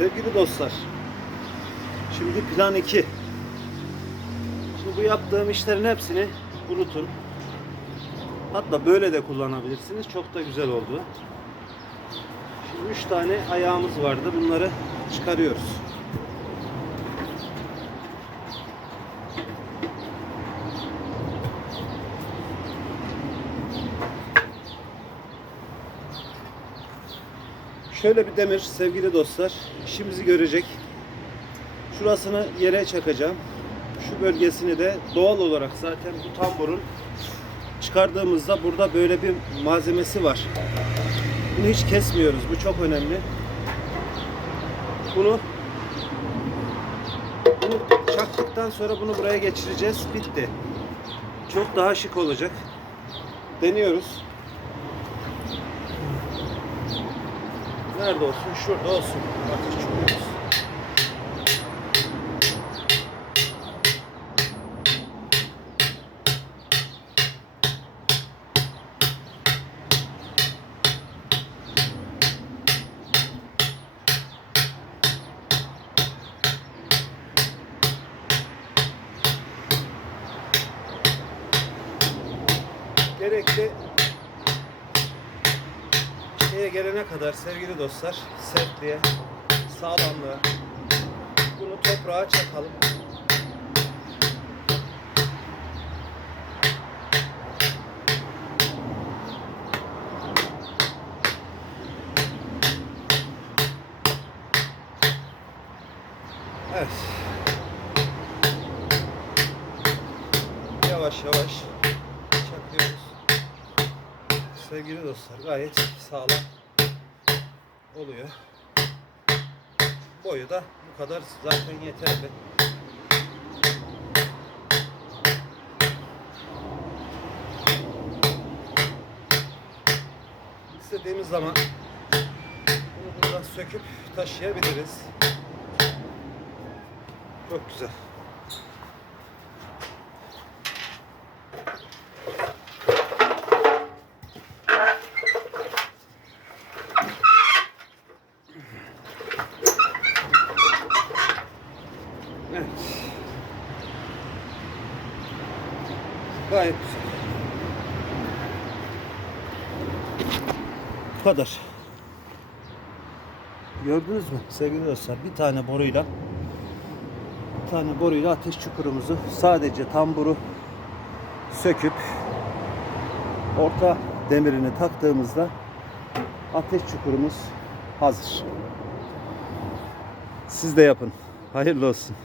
Sevgili dostlar, şimdi plan 2. Şimdi bu yaptığım işlerin hepsini unutun. Hatta böyle de kullanabilirsiniz. Çok da güzel oldu. Şimdi 3 tane ayağımız vardı. Bunları çıkarıyoruz. Şöyle bir demir sevgili dostlar işimizi görecek. Şurasını yere çakacağım. Şu bölgesini de doğal olarak zaten bu tamburun çıkardığımızda burada böyle bir malzemesi var. Bunu hiç kesmiyoruz. Bu çok önemli. Bunu bunu çaktıktan sonra bunu buraya geçireceğiz. Bitti. Çok daha şık olacak. Deniyoruz. Nerede olsun? Şurada olsun. Ateş çukurumuz. Gerekli şeye gelene kadar sevgili dostlar sertliğe, sağlamlığa bunu toprağa çakalım. Evet. Yavaş yavaş çakıyoruz. Sevgili dostlar gayet sağlam oluyor. Boyu da bu kadar zaten yeterli. İstediğimiz zaman bunu buradan söküp taşıyabiliriz. Çok güzel. Evet. Gayet güzel. Bu kadar. Gördünüz mü sevgili dostlar? Bir tane boruyla bir tane boruyla ateş çukurumuzu sadece tamburu söküp orta demirini taktığımızda ateş çukurumuz hazır. Siz de yapın. Hayırlı olsun.